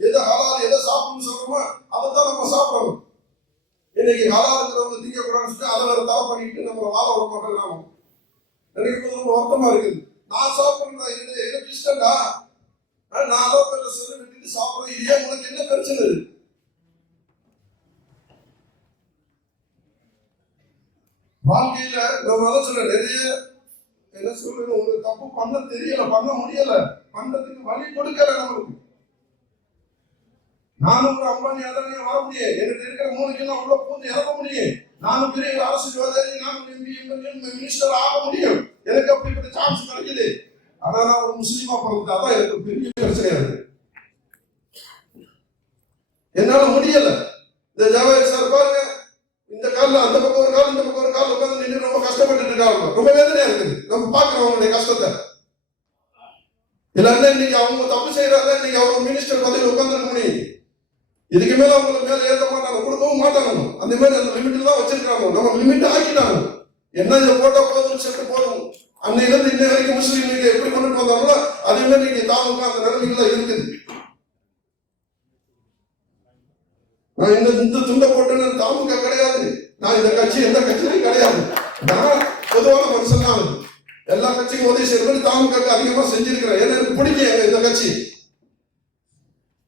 எதை ஹலால் எதை சாப்பிடணும்னு சொல்றோமோ அதை தான் நம்ம சாப்பிடணும். இன்னைக்கு ஹலாலுங்கிறவங்க திங்கக்கூடாதுன்னு சொல்லி அதை வேற தலை பண்ணிட்டு நம்மளை வாழ விட மாட்டேங்கிறாங்க. நினைக்கும் ரொம்ப வருத்தமா இருக்குது. நான் சாப்பிடுறேன், எனக்கு இஷ்டம்டா, நான் அதோ பேர்ல சொல்லி விட்டுட்டு சாப்பிடுறேன், இதே உங்களுக்கு என்ன பிரச்சனை இருக்கு? வாழ்க்கையில நம்ம அதை சொல்ல நிறைய என்ன சொல்றது, உங்களுக்கு தப்பு பண்ண தெரியல, பண்ண முடியல, பண்றதுக்கு வழி கொடுக்கல நம்மளுக்கு. நானும் ஒரு அம்பானி அதானே வர முடியும், என்கிட்ட இருக்கிற 3 கிலோ உள்ள பூந்து இறக்க முடியும். நானும் பெரிய அரசியல்வாதி, நானும் மினிஸ்டர் ஆக முடியும். எனக்கு அப்படிப்பட்ட சான்ஸ் கிடைக்குது. ஆனா நான் ஒரு முஸ்லீமா பிறந்தா தான் எனக்கு பெரிய பிரச்சனையா இருக்கு. என்னால முடியல. இந்த ஜவாஹர் சார் பாருங்க, இந்த காலில் அந்த பக்கம் ஒரு கால் இந்த பக்கம் ஒரு கால் உட்காந்து நின்று ரொம்ப கஷ்டப்பட்டு இருக்காங்க. ரொம்ப வேதனையா இருக்குது. நம்ம பாக்குறோம் அவங்களுடைய கஷ்டத்தை. இல்லைன்னா இன்னைக்கு அவங்க தப்பு செய்யறாங்க, இன்னைக்கு அவங்க மினிஸ்டர் பதவியில் உட்காந்துருக்க முடியும். இதுக்கு மேல அவங்களுக்கு மேல ஏற்ற மாட்டாங்க, கொடுக்கவும் மாட்டாங்க. அந்த மாதிரி அந்த லிமிட்ல தான் வச்சிருக்காங்க. நம்ம லிமிட் ஆக்கிட்டாங்க. என்ன இதை போட்டா போதும் செட்டு போதும். அன்னையிலிருந்து இன்ன வரைக்கும் முஸ்லீம் லீக் எப்படி கொண்டுட்டு வந்தாங்களோ அதே மாதிரி நீங்க தாமுக அந்த நிலைமைகள் இருக்குது. நான் இந்த துண்டை போட்டேன்னு தாமுக கிடையாது, நான் இந்த கட்சி எந்த கட்சியிலும் கிடையாது. நான் பொதுவான மனுஷன் தான். எல்லா கட்சிக்கும் உதவி செய்யறது தாமுக அதிகமா செஞ்சிருக்கிறேன். ஏன்னா எனக்கு பிடிக்கும் இந்த கட்சி.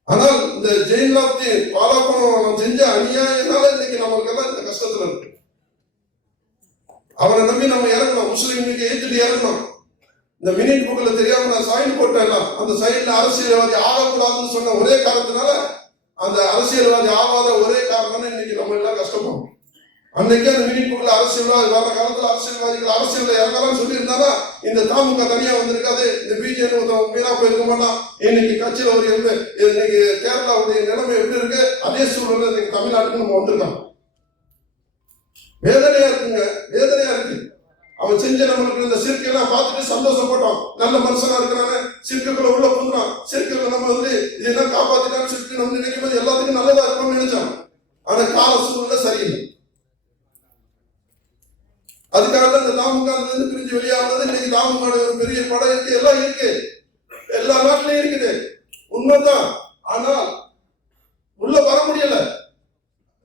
ஆனால் இந்த ஜெயின்லாப்தி பாலாப்பணம் செஞ்ச அநியாயனால இன்னைக்கு நம்மளுக்கு எல்லாம் இந்த கஷ்டத்துல இருக்கு. அவனை நம்பி நம்ம இறங்கணும், முஸ்லீம் லீக் ஏற்றுட்டு இறங்கணும். இந்த மினிட் புக்ல தெரியாம நான் சைன் போட்டேன். அந்த சைன்ல அரசியல்வாதி ஆகக்கூடாதுன்னு சொன்ன ஒரே காரணத்தினால, அந்த அரசியல்வாதி ஆகாத ஒரே காரணம் இன்னைக்கு நம்ம எல்லாம் கஷ்டப்படும். அன்னைக்கு அந்த மினிட் புக்ல அரசியல்வாதி வர காலத்துல அரசியல்வாதிகள் அரசியல் இறங்கலாம் சொல்லி இருந்தா இந்த தாமுக தனியா வந்திருக்காது, இந்த பிஜேபி மீறா போயிருக்க மாட்டான். இன்னைக்கு கட்சியில ஒரு இன்னைக்கு கேரளாவுடைய நிலைமை எப்படி இருக்கு, அதே சூழ்நிலை இன்னைக்கு தமிழ்நாட்டுக்கு நம்ம வந்திருக்கோம். வேதனையா இருக்குங்க, வேதனையா இருக்கு. அவன் செஞ்ச நம்மளுக்கு இந்த சிற்கையெல்லாம் பார்த்துட்டு சந்தோஷப்பட்டோம். நல்ல மனுஷனா இருக்கிறானே, சிற்குள்ள உள்ள போதுறான், சிற்குள்ள நம்ம இதெல்லாம் காப்பாத்திட்டான்னு சொல்லிட்டு நம்ம நினைக்கும் போது எல்லாத்துக்கும் நல்லதா இருக்கும்னு நினைச்சோம். ஆனா கால சூழ்நிலை சரியில்லை. அதுக்காக தான் இந்த தாமுக பிரிஞ்சு வெளியாகிறது. இன்னைக்கு தாமுக ஒரு பெரிய படம் இருக்கு, எல்லாம் இருக்கு, எல்லா நாட்டிலையும் இருக்குது, உண்மைதான். ஆனால் உள்ள வர முடியல.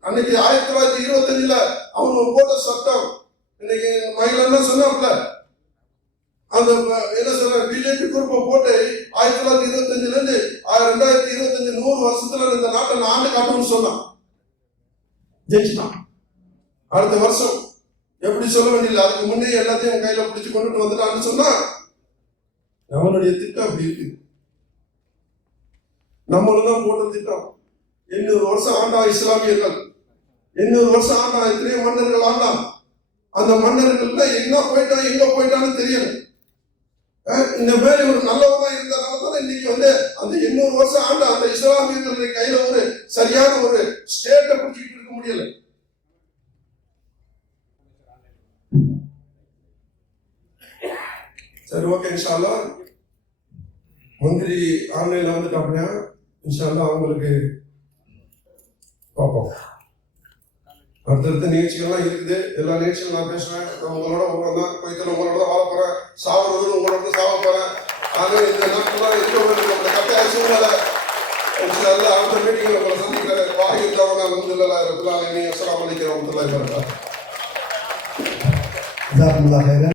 அன்னைக்கு 1925 அவங்க போட்ட சட்டம், இன்னைக்கு மயிலன்னா சொன்னாப்ல, அந்த என்ன சொல்ற பிஜேபி குரூப்பை போட்டு 1925 இருந்து 2025 100 வருஷத்துல இந்த நாட்டை நான் ஆண்டு காட்டணும்னு சொன்னான். ஜெயிச்சுட்டான். அடுத்த வருஷம் எப்படி சொல்ல வேண்டியது, அதுக்கு முன்னே எல்லாத்தையும் கையில பிடிச்சு கொண்டுட்டு வந்துட்டான்னு சொன்னா அவனுடைய திட்டம் அப்படி இருக்கு. நம்மளும் தான் போட்ட திட்டம். 800 வருஷம் ஆண்டா இஸ்லாமியர்கள், 800 வருஷம் ஆண்டா, எத்தனையோ மன்னர்கள் ஆண்டா. அந்த மன்னர்கள்ல எங்க போயிட்டான்னு தெரியல. இந்த மாதிரி ஒரு நல்லவங்க இருந்ததுனால தான் இன்னைக்கு அந்த 800 வருஷம் ஆண்டா அந்த இஸ்லாமியர்களுடைய கையில ஒரு சரியான ஒரு ஸ்டேட்டை பிடிச்சிட்டு இருக்க முடியல. சரி, ஓகே, இன்ஷா அல்லாஹ் மந்திரி ஆன்லைன்ல வந்துட்டாங்க. இன்ஷா அல்லாஹ் அவங்களுக்கு பார்ப்போம். அடுத்தடுத்த நிகழ்ச்சிகள்லாம் இருக்குது. எல்லா நிகழ்ச்சிகளும் நான் பேசுவேன். நான் உங்களோட தான் கோயத்தில் உங்களோட தான் வாழ போறேன், சாப்பிடுறது உங்களோட தான் சாப்பிட போறேன். ஆனால் இந்த நாட்கள்லாம் இருக்க வேண்டிய நம்மளோட கட்டாய சூழ்நிலை. இன்ஷா அல்லாஹ் அடுத்த மீட்டிங்கில் உங்களை சந்திக்கிறேன். வாங்கிட்டவங்க அல்ஹம்துலில்லாஹ் ரப்பில் ஆலமீன். அஸ்ஸலாமு அலைக்கும் வரஹ்மத்துல்லாஹி வபரகாத்துஹு.